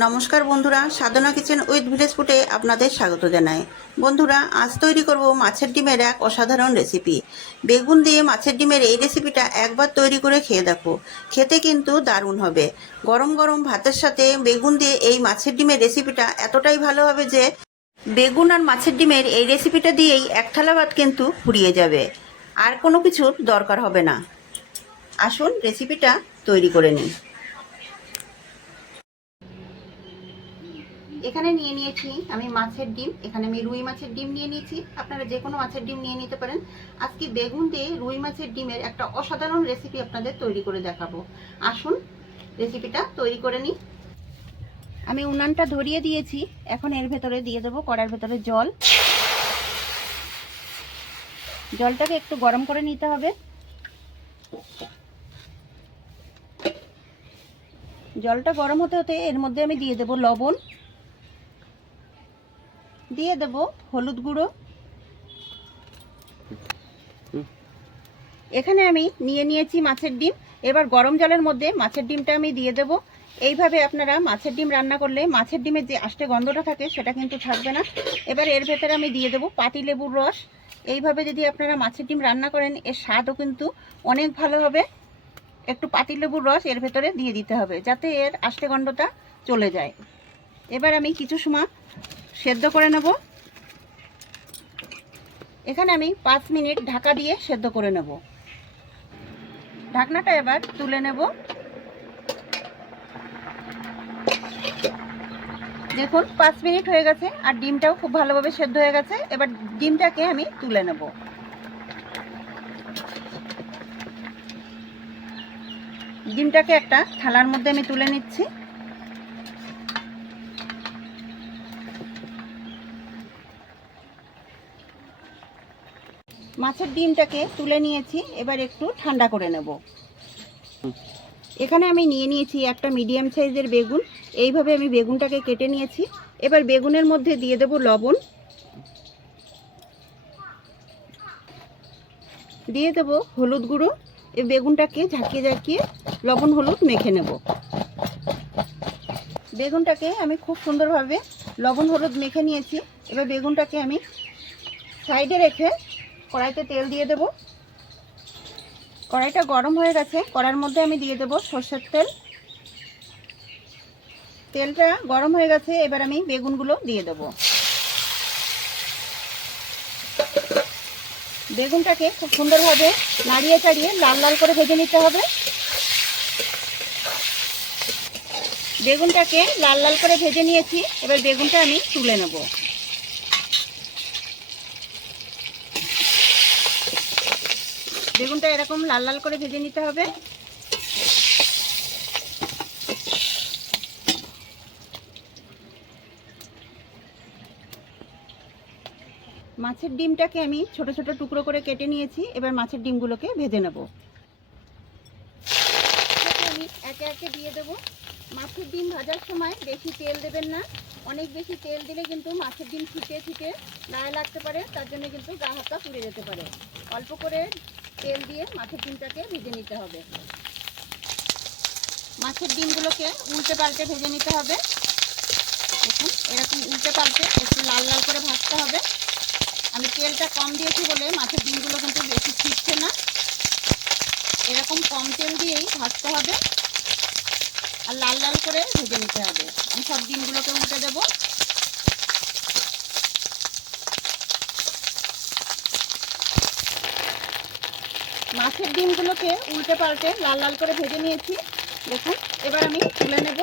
নমস্কার বন্ধুরা, সাধনা kitchen with village ফুডে আপনাদের স্বাগত জানাই। বন্ধুরা, আজ তৈরি করব মাছের ডিমের এক অসাধারণ রেসিপি। বেগুন দিয়ে মাছের ডিমের এই রেসিপিটা একবার তৈরি করে খেয়ে দেখো, খেতে কিন্তু দারুণ হবে। গরম গরম ভাতের সাথে বেগুন দিয়ে এই মাছের ডিমের রেসিপিটা এতটাই ভালো হবে যে বেগুন আর মাছের ডিমের এই রেসিপিটা দিয়েই এক থালা ভাত কিন্তু ফুরিয়ে যাবে, আর কোনো কিছুর দরকার হবে না। আসুন রেসিপিটা তৈরি করে নিই। এখানে নিয়ে নিয়েছি আমি মাছের ডিম। এখানে আমি রুই মাছের ডিম নিয়ে নিয়েছি, আপনারা যে কোনো মাছের ডিম নিয়ে নিতে পারেন। আজকে বেগুন দিয়ে রুই মাছের ডিমের একটা অসাধারণ রেসিপি আপনাদের তৈরি করে দেখাবো। আসুন রেসিপিটা তৈরি করে নিই। আমি উনানটা ধরিয়ে দিয়েছি, এখন এর ভেতরে দিয়ে দেবো কড়ার ভেতরে জল। জলটাকে একটু গরম করে নিতে হবে। জলটা গরম হতে হতে এর মধ্যে আমি দিয়ে দেবো লবণ, দিয়ে দেব হলুদ গুঁড়ো। এখানে আমি নিয়ে নিয়েছি মাছের ডিম। এবার গরম জলের মধ্যে মাছের ডিমটা আমি দিয়ে দেব। এইভাবে আপনারা মাছের ডিম রান্না করলে মাছের ডিমের যে আষ্টে গন্ধটা থাকে সেটা কিন্তু থাকবে না। এবার এর ভেতরে আমি দিয়ে দেব পাতিলেবুর রস। এইভাবে যদি আপনারা মাছের ডিম রান্না করেন এর স্বাদও কিন্তু অনেক ভালো হবে। একটু পাতিলেবুর রস এর ভেতরে দিয়ে দিতে হবে যাতে এর আষ্টে গন্ধটা চলে যায়। এবার আমি কিছু সময় সেদ্ধ করে নেব। এখানে আমি 5 মিনিট ঢাকা দিয়ে সেদ্ধ করে নেব। ঢাকনাটা এবার তুলে নেব। দেখুন 5 মিনিট হয়ে গেছে আর ডিমটাও খুব ভালোভাবে সেদ্ধ হয়ে গেছে। এবার ডিমটাকে আমি তুলে নেব। ডিমটাকে একটা থালার মধ্যে আমি তুলে নিচ্ছি। মাছের ডিমটাকে তুলে নিয়েছি, এবার একটু ঠান্ডা করে নেব। এখানে আমি নিয়ে নিয়েছি একটা মিডিয়াম সাইজের বেগুন। এইভাবে আমি বেগুনটাকে কেটে নিয়েছি। এবার বেগুনের মধ্যে দিয়ে দেব লবণ, দিয়ে দেব হলুদ গুঁড়ো। এই বেগুনটাকে ঝাঁকিয়ে ঝাঁকিয়ে লবণ হলুদ মেখে নেব। বেগুনটাকে আমি খুব সুন্দরভাবে লবণ হলুদ মেখে নিয়েছি। এবার বেগুনটাকে আমি সাইডে রেখে কড়াইতে তেল দিয়ে দেব। কড়াইটা গরম হয়ে গেছে, কড়ার মধ্যে আমি দিয়ে দেব সর্ষের তেল। তেলটা গরম হয়ে গেছে, এবার আমি বেগুনগুলো দিয়ে দেব। বেগুনটাকে খুব সুন্দরভাবে নাড়িয়ে চাড়িয়ে লাল লাল করে ভেজে নিতে হবে। বেগুনটাকে লাল লাল করে ভেজে নিয়েছি, এবার বেগুনটা আমি তুলে নেব। বেগুনটা এরকম লাল লাল করে ভেজে নিতে হবে। মাছের ডিমটাকে আমি ছোট ছোট টুকরো করে কেটে নিয়েছি, এবার মাছের ডিমগুলোকে ভেজে নেব। আমি একে একে দিয়ে দেব। মাছের ডিম ভাজার সময় বেশি তেল দেবেন না, অনেক বেশি তেল দিলে কিন্তু মাছের ডিম ছিটে ছিটে গায়ে লাগতে পারে, তার জন্য কিন্তু গা হাত পুড়ে যেতে পারে। অল্প করে তেল দিয়ে মাছের ডিমটাকে ভেজে নিতে হবে। মাছের ডিমগুলোকে উল্টে পাল্টে ভেজে নিতে হবে। দেখুন এরকম উল্টে পাল্টে একটু লাল লাল করে ভাজতে হবে। আমি তেলটা কম দিয়েছি বলে মাছের ডিমগুলো কিন্তু বেশি ছিটছে না। এরকম কম তেল দিয়েই ভাজতে হবে আর লাল লাল করে ভেজে নিতে হবে। আমি সব ডিমগুলোকে উল্টে দেব। মাছের ডিমগুলোকে উল্টে পাল্টে লাল লাল করে ভেজে নিয়েছি। দেখুন এবার আমি তুলে নেব।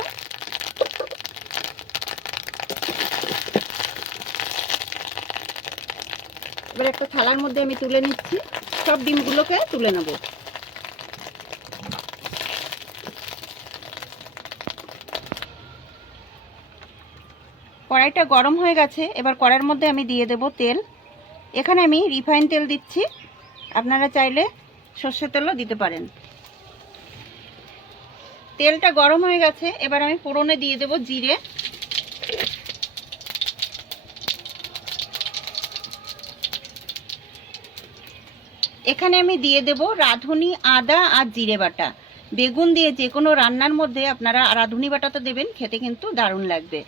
এবার একটা থালার মধ্যে আমি তুলে নিচ্ছি। সব ডিমগুলোকে তুলে নেব। কড়াইটা গরম হয়ে গেছে, এবার কড়াইয়ের মধ্যে আমি দিয়ে দেব তেল। এখানে আমি রিফাইন তেল দিচ্ছি, আপনারা চাইলে সর্ষের তেলও দিতে পারেন। তেলটা গরম হয়ে গেছে, এবার আমি ফোড়নে দিয়ে দেব জিরে। এখানে আমি দিয়ে দেব রাঁধুনি আদা আর জিরে বাটা। বেগুন দিয়ে যে কোনো রান্নার মধ্যে আপনারা রাঁধুনি বাটাটা দেবেন, খেতে কিন্তু দারুণ লাগবে।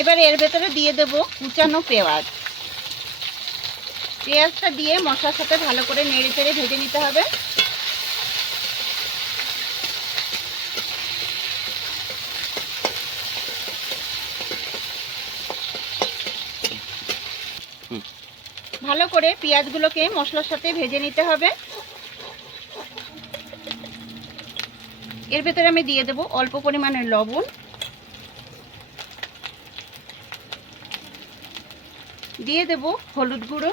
এবার এর ভেতরে দিয়ে দেব কুচানো পেঁয়াজ। পেঁয়াজটা দিয়ে মশলার সাথে ভালো করে নেড়ে চেড়ে ভেজে নিতে হবে। ভালো করে পেঁয়াজগুলোকে মশলার সাথে ভেজে নিতে হবে। এর ভেতরে আমি দিয়ে দেব অল্প পরিমাণের লবণ, দিয়ে দেব হলুদ গুঁড়ো,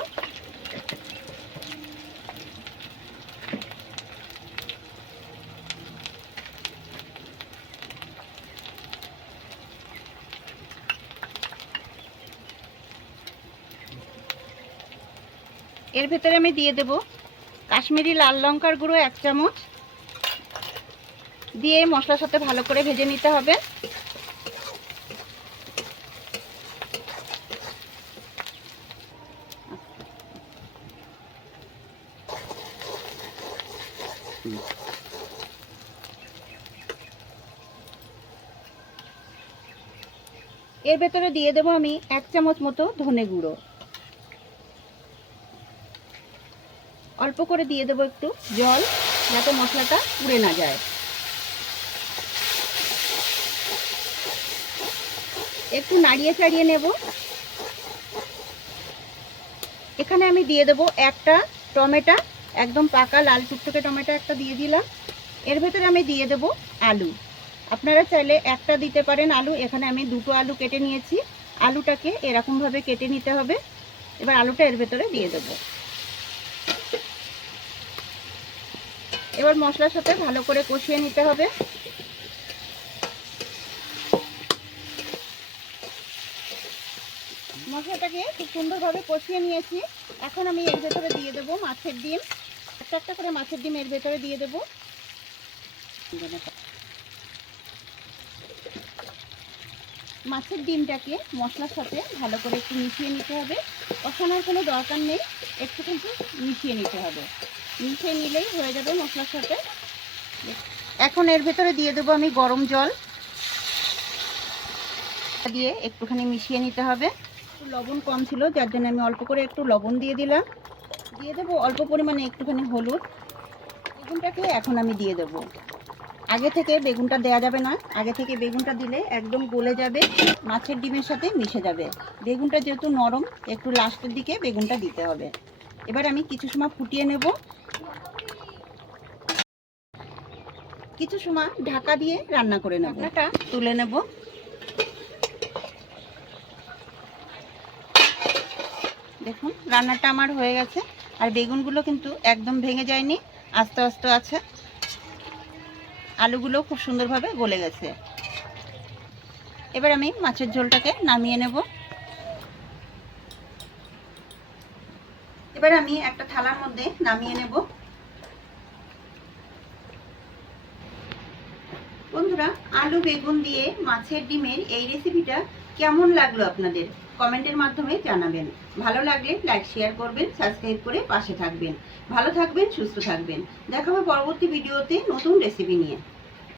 এর ভেতরে আমি দিয়ে দেব কাশ্মীরি লাল লঙ্কার গুঁড়ো 1 চামচ, দিয়ে মশলার সাথে ভালো করে ভেজে নিতে হবে। এর ভেতরে দিয়ে দেব আমি 1 চামচ মতো ধনে গুঁড়ো, অল্প করে দিয়ে দেব একটু জল, যাতে মশলাটা পুড়ে না যায়। একটু নাড়িয়ে চাড়িয়ে নেব। এখানে আমি দিয়ে দেব একটা টমেটো, একদম পাকা লাল টুকটুকে টমেটো একটা দিয়ে দিলাম। এর ভেতরে আমি দিয়ে দেব আলু। আপনারা চাইলে একটা দিতে পারেন আলু, এখানে আমি 2টো আলু কেটে নিয়েছি। আলুটাকে এরকমভাবে কেটে নিতে হবে। এবার আলুটা এর ভেতরে দিয়ে দেব। এবার মশলার সাথে ভালো করে কষিয়ে নিতে হবে। মশলাটাকে খুব সুন্দরভাবে কষিয়ে নিয়েছি। এখন আমি এর ভেতরে দিয়ে দেব মাছের ডিম। একটা একটা করে মাছের ডিম এর ভেতরে দিয়ে দেব। মাছের ডিমটাকে মশলার সাথে ভালো করে একটু মিশিয়ে নিতে হবে। কষানোর কোনো দরকার নেই, একটু কিন্তু মিশিয়ে নিতে হবে। মিশিয়ে নিলেই হয়ে যাবে মশলার সাথে। এখন এর ভেতরে দিয়ে দেবো আমি গরম জল, দিয়ে একটুখানি মিশিয়ে নিতে হবে। লবণ কম ছিল, যার জন্য আমি অল্প করে একটু লবণ দিয়ে দিলাম। দিয়ে দেবো অল্প পরিমাণে একটুখানি হলুদ। বেগুনটাকে এখন আমি দিয়ে দেবো। আগে থেকে বেগুনটা দেওয়া যাবে না, আগে থেকে বেগুনটা দিলে একদম গলে যাবে, মাছের ডিমের সাথে মিশে যাবে। বেগুনটা যেহেতু নরম, একটু লাস্টের দিকে বেগুনটা দিতে হবে। এবার আমি কিছু সময় ফুটিয়ে নেব। কিছু সময় ঢাকা দিয়ে রান্না করে নেব। ঢাকাটা তুলে নেব। দেখুন রান্নাটা আমার হয়ে গেছে, আর বেগুনগুলো কিন্তু একদম ভেঙে যায়নি, আস্তে আস্তে আছে। আলুগুলো খুব সুন্দরভাবে গলে গেছে। এবার আমি মাছের ঝোলটাকে নামিয়ে নেব। এবার আমি একটা থালার মধ্যে নামিয়ে নেব। বন্ধুরা, আলু বেগুন দিয়ে মাছের ডিমের এই রেসিপিটা কেমন লাগলো আপনাদের কমেন্টের মাধ্যমে জানাবেন। ভালো লাগলে লাইক শেয়ার করবেন, সাবস্ক্রাইব করে পাশে থাকবেন। ভালো থাকবেন, সুস্থ থাকবেন। দেখা হবে পরবর্তী ভিডিওতে নতুন রেসিপি নিয়ে।